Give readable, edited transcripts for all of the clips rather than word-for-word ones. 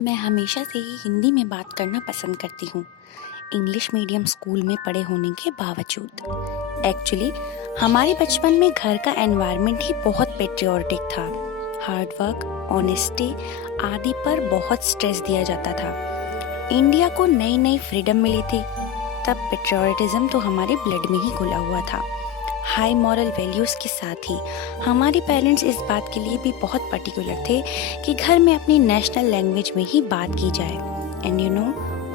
मैं हमेशा से ही हिंदी में बात करना पसंद करती हूँ, इंग्लिश मीडियम स्कूल में पढ़े होने के बावजूद। एक्चुअली हमारे बचपन में घर का एनवायरनमेंट ही बहुत पेट्रियोटिक था। हार्ड वर्क, ऑनेस्टी आदि पर बहुत स्ट्रेस दिया जाता था। इंडिया को नई नई फ्रीडम मिली थी, तब पेट्रियोटिज्म तो हमारे ब्लड में ही घुला हुआ था। हाई मॉरल वैल्यूज़ के साथ ही हमारे पेरेंट्स इस बात के लिए भी बहुत पर्टिकुलर थे कि घर में अपनी नेशनल लैंग्वेज में ही बात की जाए। एंड यू नो,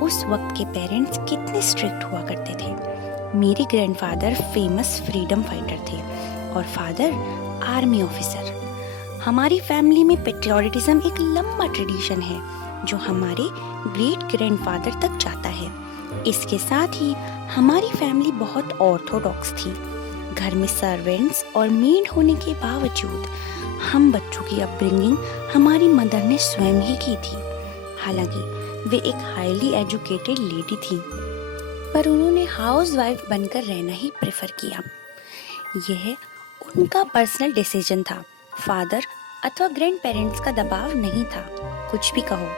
उस वक्त के पेरेंट्स कितने स्ट्रिक्ट हुआ करते थे। मेरे ग्रैंडफादर फेमस फ्रीडम फाइटर थे और फादर आर्मी ऑफिसर। हमारी फैमिली में पेट्रियोटिज्म एक लंबा ट्रेडिशन है जो हमारे ग्रेट ग्रैंडफादर तक जाता है। इसके साथ ही हमारी फैमिली बहुत ऑर्थोडॉक्स थी। घर में सर्वेंट्स और मेड होने के बावजूद हम बच्चों की अपब्रिंगिंग हमारी मदर ने स्वयं ही की थी। हालांकि वे एक हाईली एजुकेटेड लेडी थी, पर उन्होंने हाउसवाइफ बनकर रहना ही प्रेफर किया। यह उनका पर्सनल डिसीजन था। फादर अथवा ग्रैंड पेरेंट्स का दबाव नहीं था। कुछ भी कहो,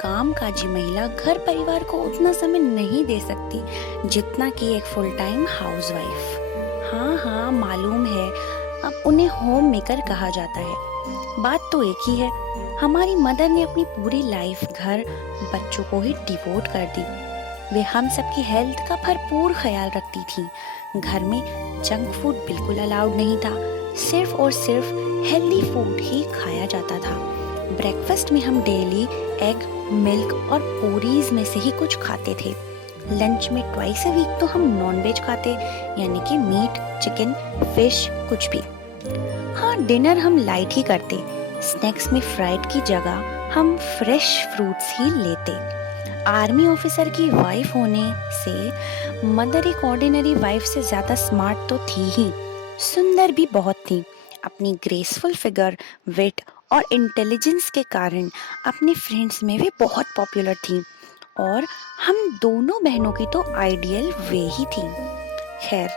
कामकाजी महिला घर परिवार को उतना समय नहीं दे सकती जितना कि एक फुल टाइम हाउसवाइफ। हाँ, मालूम है, अब उन्हें होम मेकर कहा जाता है। बात तो एक ही है। हमारी मदर ने अपनी पूरी लाइफ घर बच्चों को ही डिवोट कर दी। वे हम सबकी हेल्थ का भरपूर ख्याल रखती थी। घर में जंक फूड बिल्कुल अलाउड नहीं था। सिर्फ और सिर्फ हेल्दी फूड ही खाया जाता था। ब्रेकफास्ट में हम डेली एग, मिल्क और पूरीज में से ही कुछ खाते थे। लंच में ट्वाइस अ वीक तो हम नॉनवेज खाते, यानी कि मीट, चिकन, फिश, कुछ भी। हाँ, डिनर हम लाइट ही करते। स्नैक्स में फ्राइड की जगह हम फ्रेश फ्रूट्स ही लेते। आर्मी ऑफिसर की वाइफ होने से मदर एक ऑर्डिनरी वाइफ से ज्यादा स्मार्ट तो थी ही, सुंदर भी बहुत थी। अपनी ग्रेसफुल फिगर, विट और इंटेलिजेंस के कारण अपने फ्रेंड्स में वे बहुत पॉपुलर थी और हम दोनों बहनों की तो आइडियल वे ही थी। खैर,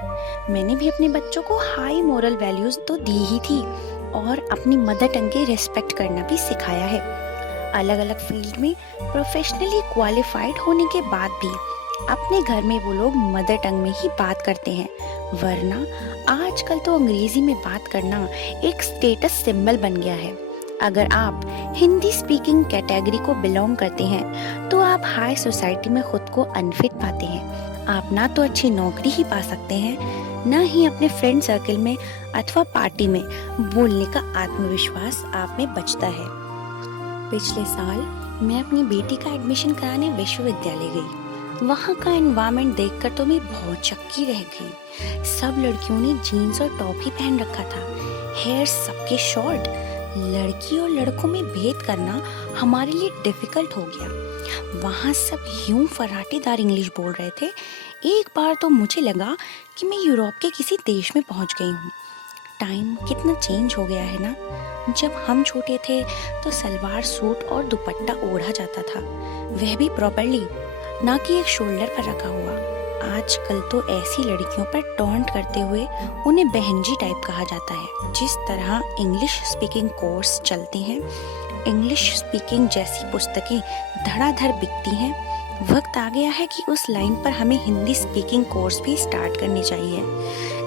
मैंने भी अपने बच्चों को हाई मोरल वैल्यूज तो दी ही थी और अपनी मदर टंग के रिस्पेक्ट करना भी सिखाया है। अलग अलग फील्ड में प्रोफेशनली क्वालिफाइड होने के बाद भी अपने घर में वो लोग मदर टंग में ही बात करते हैं, वरना आजकल तो अंग्रेजी में बात करना एक स्टेटस सिंबल बन गया है। अगर आप हिंदी स्पीकिंग कैटेगरी को बिलोंग करते हैं तो आप हाई सोसाइटी में खुद को अनफिट पाते हैं। आप ना तो अच्छी नौकरी ही पा सकते हैं, ना ही अपने फ्रेंड सर्कल में अथवा पार्टी में बोलने का आत्मविश्वास आप में बचता है। पिछले साल मैं अपनी बेटी का एडमिशन कराने विश्वविद्यालय गई। वहाँ का एनवायरनमेंट देखकर तो मैं बहुत चक्की रह गई। सब लड़कियों ने जीन्स और टॉप ही पहन रखा था। हेयर सबके शॉर्ट। लड़की और लड़कों में भेद करना हमारे लिए डिफिकल्ट हो गया। वहाँ सब यूं फराटेदार इंग्लिश बोल रहे थे। एक बार तो मुझे लगा कि मैं यूरोप के किसी देश में पहुँच गई हूँ। टाइम कितना चेंज हो गया है ना। जब हम छोटे थे तो सलवार सूट और दुपट्टा ओढ़ा जाता था, वह भी प्रॉपरली, ना कि एक शोल्डर पर रखा हुआ। आजकल तो ऐसी लड़कियों पर टॉन्ट करते हुए उन्हें बहनजी टाइप कहा जाता है। जिस तरह इंग्लिश स्पीकिंग कोर्स चलते हैं, इंग्लिश स्पीकिंग जैसी पुस्तकें धड़ाधड़ बिकती हैं, वक्त आ गया है कि उस लाइन पर हमें हिंदी स्पीकिंग कोर्स भी स्टार्ट करनी चाहिए।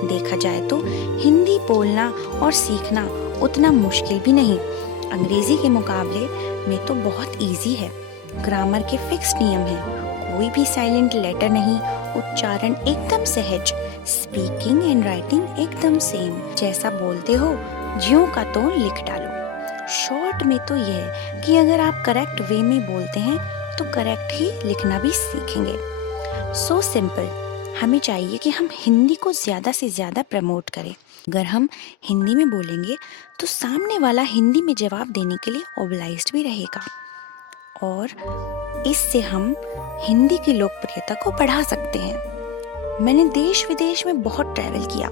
देखा जाए तो हिंदी बोलना और सीखना उतना मुश्किल भी नहीं। अंग्रेजी के मुकाबले में तो बहुत इजी है। ग्रामर के फिक्स नियम हैं, कोई भी साइलेंट लेटर नहीं, उच्चारण एकदम सहज, स्पीकिंग एंड राइटिंग एकदम सेम। जैसा बोलते हो ज्यों का तो लिख डालो। शॉर्ट में तो यह है कि अगर आप करेक्ट वे में बोलते हैं तो करेक्ट ही लिखना भी सीखेंगे। So simple. हमें चाहिए कि हम हिंदी को ज्यादा से ज्यादा प्रमोट करें। अगर हम हिंदी में बोलेंगे तो सामने वाला हिंदी में जवाब देने के लिए ओबलाइज्ड भी रहेगा और इससे हम हिंदी की लोकप्रियता को बढ़ा सकते हैं। मैंने देश विदेश में बहुत ट्रैवल किया।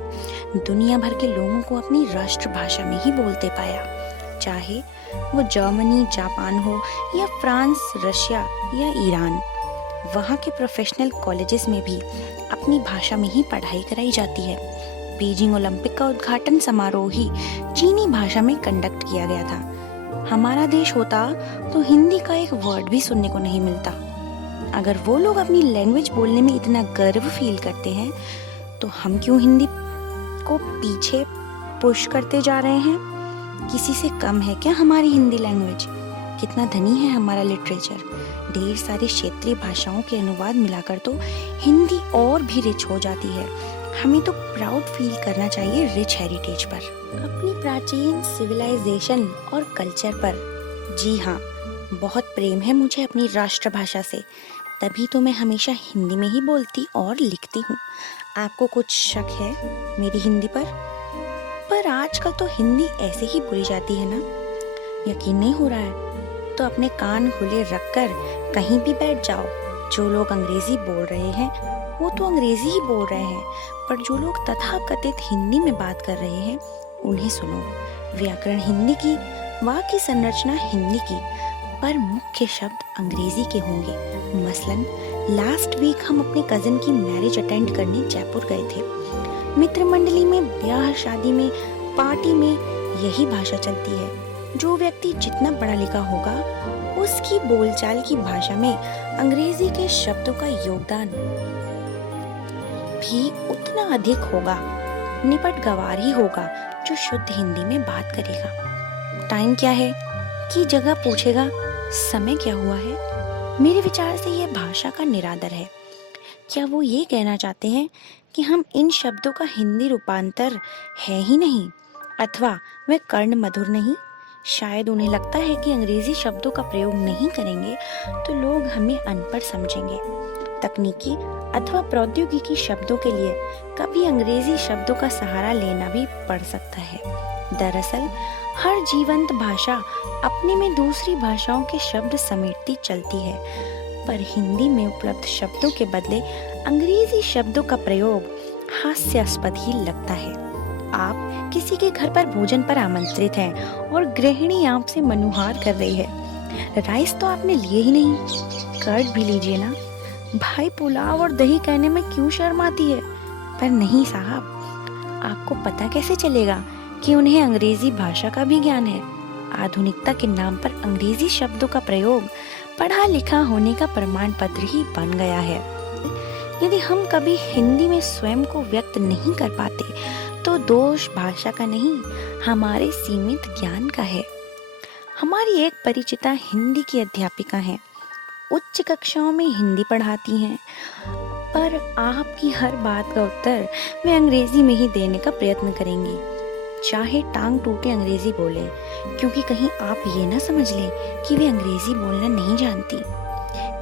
दुनिया भर के लोगों को अपनी राष्ट्रभाषा में ही बोलते पाया, चाहे वो जर्मनी, जापान हो या फ्रांस, रशिया या ईरान। वहाँ के प्रोफेशनल कॉलेजेस में भी अपनी भाषा में ही पढ़ाई कराई जाती है। बीजिंग ओलंपिक का उद्घाटन समारोह ही चीनी भाषा में कंडक्ट किया गया था। हमारा देश होता तो हिंदी का एक वर्ड भी सुनने को नहीं मिलता। अगर वो लोग अपनी लैंग्वेज बोलने में इतना गर्व फील करते हैं तो हम क्यों हिंदी को पीछे पुश करते जा रहे हैं? किसी से कम है क्या हमारी हिंदी लैंग्वेज? कितना धनी है हमारा लिटरेचर। ढेर सारी क्षेत्रीय भाषाओं के अनुवाद मिलाकर तो हिंदी और भी रिच हो जाती है। हमें तो प्राउड फील करना चाहिए रिच हेरिटेज पर, अपनी प्राचीन सिविलाइजेशन और कल्चर पर। जी हाँ, बहुत प्रेम है मुझे अपनी राष्ट्रभाषा से, तभी तो मैं हमेशा हिंदी में ही बोलती और लिखती हूँ। आपको कुछ शक है मेरी हिंदी पर आजकल तो हिंदी ऐसे ही बोली जाती है ना। यकीन नहीं हो रहा है तो अपने कान खुले रखकर कहीं भी बैठ जाओ। जो लोग अंग्रेजी बोल रहे हैं वो तो अंग्रेजी ही बोल रहे हैं, पर जो लोग तथाकथित हिंदी में बात कर रहे हैं उन्हें सुनो। व्याकरण हिंदी की, वाक्य संरचना हिंदी की, पर मुख्य शब्द अंग्रेजी के होंगे। मसलन लास्ट वीक हम अपने कजिन की मैरिज अटेंड करने जयपुर गए थे। मित्र मंडली में, ब्याह शादी में, पार्टी में यही भाषा चलती है। जो व्यक्ति जितना पढ़ा लिखा होगा उसकी बोलचाल की भाषा में अंग्रेजी के शब्दों का योगदान भी उतना अधिक होगा। निपट गवार ही होगा जो शुद्ध हिंदी में बात करेगा। टाइम क्या है की जगह पूछेगा समय क्या हुआ है। मेरे विचार से यह भाषा का निरादर है। क्या वो ये कहना चाहते हैं कि हम इन शब्दों का हिंदी रूपांतर है ही नहीं, अथवा वे कर्ण मधुर नहीं? शायद उन्हें लगता है कि अंग्रेजी शब्दों का प्रयोग नहीं करेंगे तो लोग हमें अनपढ़ समझेंगे। तकनीकी अथवा प्रौद्योगिकी शब्दों के लिए कभी अंग्रेजी शब्दों का सहारा लेना भी पड़ सकता है। दरअसल हर जीवंत भाषा अपने में दूसरी भाषाओं के शब्द समेटती चलती है, पर हिंदी में उपलब्ध शब्दों के बदले अंग्रेजी शब्दों का प्रयोग हास्यास्पद ही लगता है। आप किसी के घर पर भोजन पर आमंत्रित हैं और गृहिणी आपसे मनुहार कर रही है। राइस तो आपने लिए ही नहीं, कर्ड भी लीजिए ना। भाई पुलाव और दही कहने में क्यों शर्म आती है? पर नहीं साहब, आपको पता कैसे चलेगा कि उन्हें अंग्रेजी भाषा का भी ज्ञान है। आधुनिकता के नाम पर अंग्रेजी शब्दों का प्रयोग पढ़ा लिखा होने का प्रमाण पत्र ही बन गया है। यदि हम कभी हिंदी में स्वयं को व्यक्त नहीं कर पाते तो दोष भाषा का नहीं, हमारे सीमित ज्ञान का है। हमारी एक परिचिता हिंदी की अध्यापिका हैं, उच्च कक्षाओं में हिंदी पढ़ाती हैं, पर आपकी हर बात का उत्तर वे अंग्रेजी में ही देने का प्रयत्न करेंगी, चाहे टांग टूटे अंग्रेजी बोले, क्योंकि कहीं आप ये ना समझ लें कि वे अंग्रेजी बोलना नहीं जानती।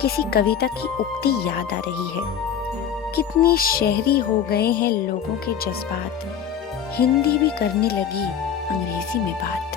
किसी कविता की उक्ति याद आ रही है, कितने शहरी हो गए हैं लोगों के जज्बात, हिंदी भी करने लगी अंग्रेजी में बात।